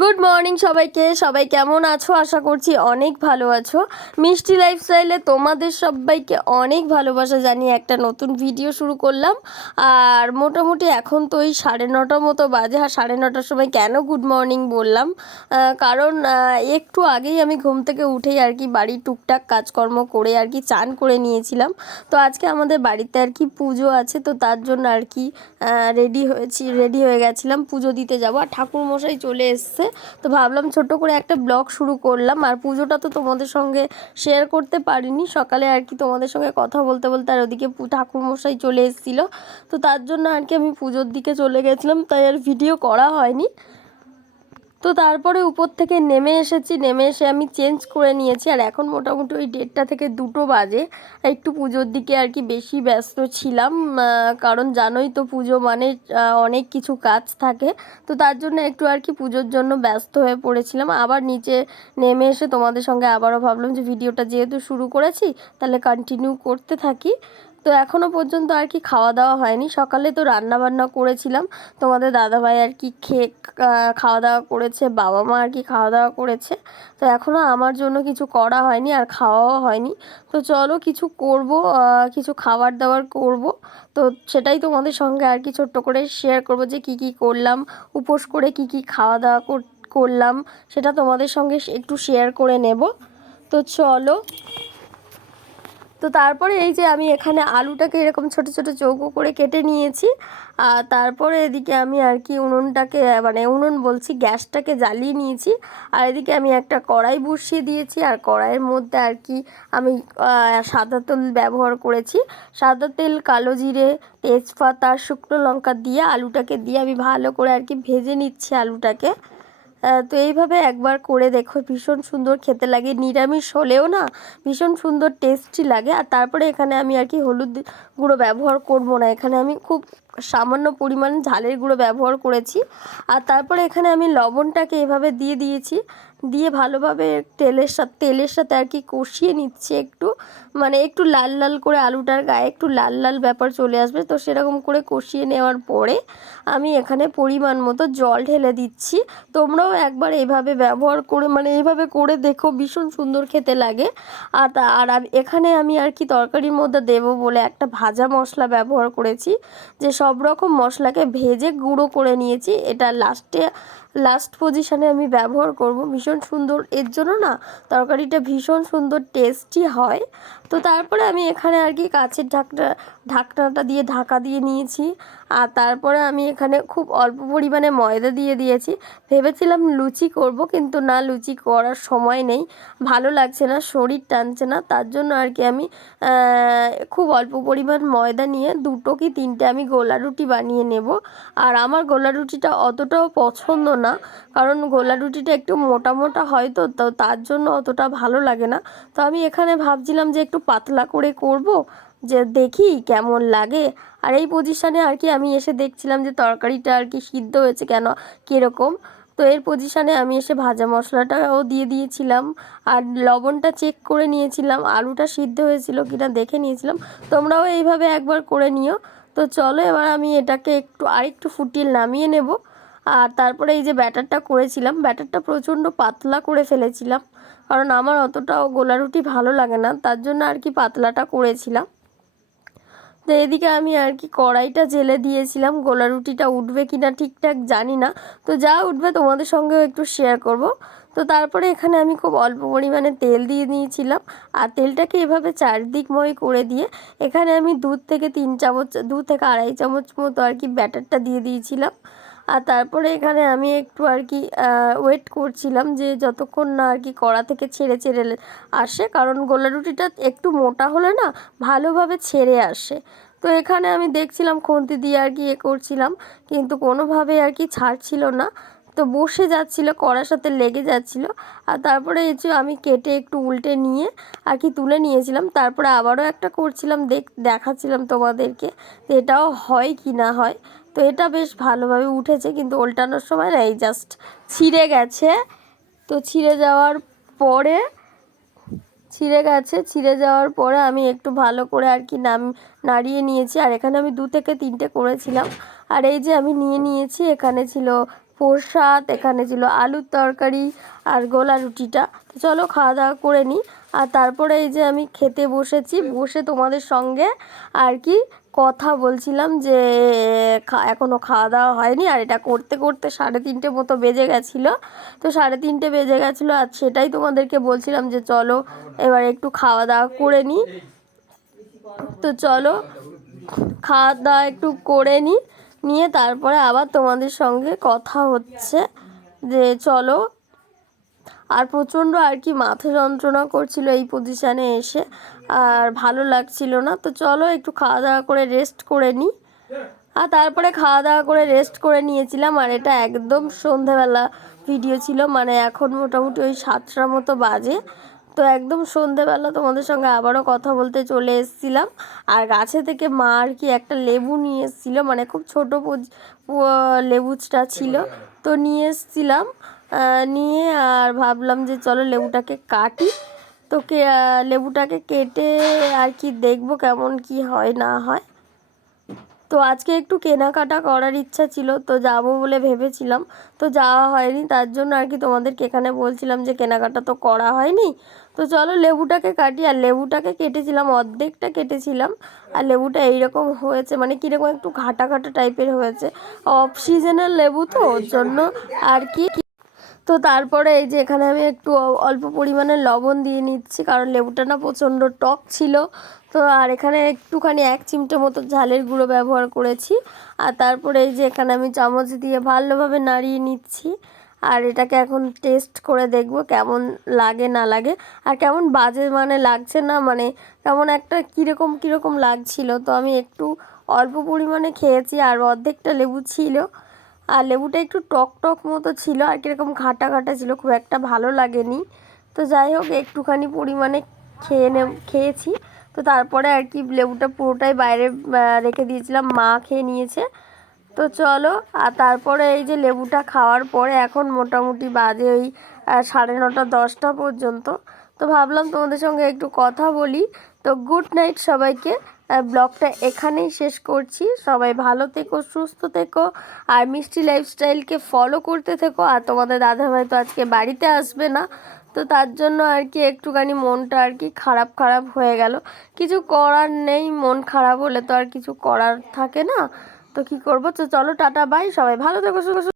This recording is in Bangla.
গুড মর্নিং সবাইকে। সবাই কেমন আছো? আশা করছি অনেক ভালো আছো। মিষ্টি লাইফস্টাইলে তোমাদের সবাইকে অনেক ভালোবাসা জানিয়ে একটা নতুন ভিডিও শুরু করলাম। আর মোটামুটি এখন তো ওই 9:30 মতো বাজে। আর 9:30টার সময় কেন গুড মর্নিং বললাম, কারণ একটু আগেই আমি ঘুম থেকে উঠেই আর কি বাড়ির টুকটাক কাজকর্ম করে আর কি চান করে নিয়েছিলাম। তো আজকে আমাদের বাড়িতে আর কি পুজো আছে, তো তার জন্য আর কি রেডি হয়ে গেছিলাম, পুজো দিতে যাব। আর ঠাকুরমশাই চলে এসছে, তো ভাবলাম ছোট করে একটা ব্লগ শুরু করলাম। আর পুজোটা তো তোমাদের সঙ্গে শেয়ার করতে পারিনি সকালে আর কি, তোমাদের সঙ্গে কথা বলতে বলতে আর ওদিকে ঠাকুরমশাই চলে এসেছিলো, তো তার জন্য আর কি আমি পুজোর দিকে চলে গেছিলাম, তাই আর ভিডিও করা হয়নি। তো তারপরে উপর থেকে নেমে এসেছি, নেমে এসে আমি চেঞ্জ করে নিয়েছি। আর এখন মোটামুটি ওই 1:30 থেকে 2 বাজে। একটু পুজোর দিকে আর কি বেশি ব্যস্ত ছিলাম, কারণ জানোই তো পুজো মানে অনেক কিছু কাজ থাকে। তো তার জন্য একটু আর কি পুজোর জন্য ব্যস্ত হয়ে পড়েছিলাম। আবার নিচে নেমে এসে তোমাদের সঙ্গে আবারও ভাবলাম যে ভিডিওটা যেহেতু শুরু করেছি তাহলে কন্টিনিউ করতে থাকি। তো এখনও পর্যন্ত আর কি খাওয়া দাওয়া হয়নি। সকালে তো রান্না বান্না করেছিলাম, তোমাদের দাদাভাই আর কি খাওয়া দাওয়া করেছে, বাবা মা আর কি খাওয়া দাওয়া করেছে। তো এখনও আমার জন্য কিছু করা হয়নি আর খাওয়াও হয়নি। তো চলো কিছু করব, কিছু খাবার দাবার করব। তো সেটাই তোমাদের সঙ্গে আর কি ছোট্ট করে শেয়ার করব যে কি কি করলাম, উপোস করে কি কি খাওয়া দাওয়া করলাম, সেটা তোমাদের সঙ্গে একটু শেয়ার করে নেব। তো চলো। তো তারপরে এই যে আমি এখানে আলুটাকে এরকম ছোট ছোট চৌকো করে কেটে নিয়েছি। আর তারপরে এদিকে আমি আর কি উনুনটাকে, মানে উনুন বলছি, গ্যাসটাকে জ্বালিয়ে নিয়েছি। আর এদিকে আমি একটা কড়াই বসিয়ে দিয়েছি। আর কড়াইয়ের মধ্যে আর কি আমি সাদা তেল ব্যবহার করেছি। সাদা তেল, কালো জিরে, তেজপাতা, শুকনো লঙ্কা দিয়ে আলুটাকে দিয়ে আমি ভালো করে আর কি ভেজে নিচ্ছি আলুটাকে। তো এইভাবে একবার করে দেখো, ভীষণ সুন্দর খেতে লাগে, নিরামিষ হলেও না ভীষণ সুন্দর টেস্টি লাগে। আর তারপরে এখানে আমি আর কি হলুদ গুঁড়ো ব্যবহার করব না, এখানে আমি খুব সামান্য পরিমাণ ঝালের গুঁড়ো ব্যবহার করেছি। আর তারপরে এখানে আমি লবণটাকে এভাবে দিয়ে দিয়েছি, দিয়ে ভালোভাবে তেলের সাথে আর কি কষিয়ে নিচ্ছে একটু, মানে একটু লাল লাল করে, আলুটার গায়ে একটু লাল লাল ব্যাপার চলে আসবে। তো সেরকম করে কষিয়ে নেওয়ার পরে আমি এখানে পরিমাণ মতো জল ঢেলে দিচ্ছি। তোমরাও একবার এইভাবে ব্যবহার করে, মানে এইভাবে করে দেখো, ভীষণ সুন্দর খেতে লাগে। আর এখানে আমি আর কি তরকারির মধ্যে দেবো বলে একটা ভাজা মশলা ব্যবহার করেছি, যে সব রকম মশলাকে ভেজে গুঁড়ো করে নিয়েছি। এটা লাস্ট পজিশনে আমি ব্যবহার করব, ভীষণ সুন্দর, এর জন্য না তরকারিটা ভীষণ সুন্দর টেস্টি হয়। তো তারপরে আমি এখানে আর কি কাঁচের ঢাকনাটা দিয়ে ঢাকা দিয়ে নিয়েছি। আর তারপরে আমি এখানে খুব অল্প পরিমাণে ময়দা দিয়ে দিয়েছি। ভেবেছিলাম লুচি করব, কিন্তু না, লুচি করার সময় নেই, ভালো লাগছে না, শরীর টানছে না, তার জন্য আর কি আমি খুব অল্প পরিমাণ ময়দা নিয়ে 2 কি 3টে আমি গোলা রুটি বানিয়ে নেব। আর আমার গোলা রুটিটা অতটাও পছন্দ না, কারণ গোলা রুটিটা একটু মোটা মোটা হয়, তো তো তার জন্য অতটা ভালো লাগে না। তো আমি এখানে ভাবছিলাম যে একটু পাতলা করে করব, যে দেখি কেমন লাগে। আর এই পজিশানে আর কি আমি এসে দেখছিলাম যে তরকারিটা আর কি সিদ্ধ হয়েছে কেন, কীরকম। তো এর পজিশানে আমি এসে ভাজা মশলাটাও দিয়ে দিয়েছিলাম। আর লবণটা চেক করে নিয়েছিলাম, আলুটা সিদ্ধ হয়েছিল কিনা দেখে নিয়েছিলাম। তোমরাও এইভাবে একবার করে নিও। তো চলো, এবার আমি এটাকে আরেকটু ফুটিয়ে নামিয়ে নেব। আর তারপরে এই যে ব্যাটারটা করেছিলাম, ব্যাটারটা প্রচণ্ড পাতলা করে ফেলেছিলাম, কারণ আমার অতটাও গোলা রুটি ভালো লাগে না, তার জন্য আর কি পাতলাটা করেছিলাম। তো এদিকে আমি আর কি কড়াইটা জেলে দিয়েছিলাম, গোলা রুটিটা উঠবে কিনা ঠিকঠাক জানি না, তো যা উঠবে তোমাদের সঙ্গেও একটু শেয়ার করব। তো তারপরে এখানে আমি খুব অল্প পরিমাণে তেল দিয়ে নিয়েছিলাম। আর তেলটাকে এভাবে চারদিকময় করে দিয়ে এখানে আমি 2 থেকে 3 চামচ, 2 থেকে আড়াই চামচ মতো আর কি ব্যাটারটা দিয়ে দিয়েছিলাম। আর তারপরে এখানে আমি একটু আর কি ওয়েট করছিলাম যে যতক্ষণ না আর কি কড়া থেকে ছেড়ে ছেড়ে আসে, কারণ গোলা রুটিটা একটু মোটা হলে না ভালোভাবে ছেড়ে আসে। তো এখানে আমি দেখছিলাম খুন্তি দিয়ে আর কি করছিলাম, কিন্তু কোনোভাবে আর কি ছাড়ছিল না, তো বসে যাচ্ছিল, কড়ার সাথে লেগে যাচ্ছিল। আর তারপরে এই যে আমি কেটে একটু উল্টে নিয়ে আর কি তুলে নিয়েছিলাম। তারপরে আবারও একটা করছিলাম, দেখাচ্ছিলাম তোমাদেরকে যে এটাও হয় কি না হয়। তো এটা বেশ ভালোভাবে উঠেছে, কিন্তু উল্টানোর সময় না এই জাস্ট ছিঁড়ে গেছে। তো পরে ছিঁড়ে যাওয়ার পরে আমি একটু ভালো করে আর কি নাড়িয়ে নিয়েছি। আর এখানে আমি 2 থেকে 3টে করেছিলাম। আর এই যে আমি নিয়ে নিয়েছি, এখানে ছিল প্রসাদ, এখানে ছিল আলুর তরকারি আর গোলা রুটিটা। তো চলো খাওয়া দাওয়া করে নিই। আর তারপরে এই যে আমি খেতে বসেছি, বসে তোমাদের সঙ্গে আর কি কথা বলছিলাম যে এখনও খাওয়া দাওয়া হয়নি। আর এটা করতে করতে 3:30 মতো বেজে গেছিলো। তো 3:30 বেজে গেছিলো, আর সেটাই তোমাদেরকে বলছিলাম যে চলো এবার একটু খাওয়া দাওয়া করে নিই। তো চলো খাওয়া দাওয়া একটু করে নিয়ে তারপরে আবার তোমাদের সঙ্গে কথা হচ্ছে যে চলো। আর প্রচণ্ড আর কি মাথা যন্ত্রণা করছিল এই পজিশানে এসে, আর ভালো লাগছিল না। তো চলো একটু খাওয়া দাওয়া করে রেস্ট করে নিই। আর তারপরে খাওয়া দাওয়া করে রেস্ট করে নিয়েছিলাম। আর এটা একদম সন্ধেবেলা ভিডিও ছিল, মানে এখন মোটামুটি ওই 7টার মতো বাজে। তো একদম সন্ধেবেলা তোমাদের সঙ্গে আবারও কথা বলতে চলে এসেছিলাম। আর গাছে থেকে মা আর কি একটা লেবু নিয়ে এসেছিলো, মানে খুব ছোটো লেবুটা ছিল। তো নিয়ে এসেছিলাম, নিয়ে আর ভাবলাম যে চলো লেবুটাকে কাটি। তো লেবুটাকে কেটে আর কি দেখবো কেমন কি হয় না হয়। তো আজকে একটু কেনাকাটা করার ইচ্ছা ছিল, তো যাব বলে ভেবেছিলাম, তো যাওয়া হয়নি। তার জন্য আর কি তোমাদেরকে এখানে বলছিলাম যে কেনাকাটা তো করা হয়নি। তো চলো লেবুটাকে কাটি। আর লেবুটাকে কেটেছিলাম, অর্ধেকটা কেটেছিলাম। আর লেবুটা এইরকম হয়েছে, মানে কীরকম একটু ঘাটা ঘাটা টাইপের হয়েছে। অফ সিজনের লেবু তো ওর জন্য আর কি। তো তারপরে এই যে এখানে আমি একটু অল্প পরিমাণে লবণ দিয়ে নিচ্ছি, কারণ লেবুটা না প্রচণ্ড টক ছিল। তো আর এখানে একটুখানি 1 চিমটে মতো ঝালের গুঁড়ো ব্যবহার করেছি। আর তারপরে এই যে এখানে আমি চামচ দিয়ে ভালোভাবে নাড়িয়ে নিচ্ছি। আর এটাকে এখন টেস্ট করে দেখব কেমন লাগে না লাগে, আর কেমন বাজে মানে লাগছে না, মানে কেমন একটা কীরকম লাগছিল। তো আমি একটু অল্প পরিমাণে খেয়েছি, আর অর্ধেকটা লেবু ছিল। আর লেবুটা একটু টক টক মতো ছিল, আর কীরকম ঘাটা ঘাটা ছিল, খুব একটা ভালো লাগেনি। তো যাই হোক একটুখানি পরিমাণে খেয়েছি। তো তারপরে আর কি লেবুটা পুরোটাই বাইরে রেখে দিয়েছিলাম, মা খেয়ে নিয়েছে। তো চলো, আর তারপরে এই যে লেবুটা খাওয়ার পরে এখন মোটামুটি বাজে ওই 9:30 10টা পর্যন্ত। তো ভাবলাম তোমাদের সঙ্গে একটু কথা বলি। তো গুড নাইট সবাইকে। ব্লগটা এখানেই শেষ করছি। সবাই ভালো থেকো, সুস্থ থেকো, আর মিষ্টি লাইফস্টাইলকে ফলো করতে থেকো। আর তোমাদের দাদাভাই তো আজকে বাড়িতে আসবে না, তো তার জন্য আর কি একটুখানি মনটা আর কি খারাপ হয়ে গেল। কিছু করার নেই, মন খারাপ হলে তো আর কিছু করার থাকে না। তো কী করবো। তো চলো টাটা বাই, সবাই ভালো থেকো।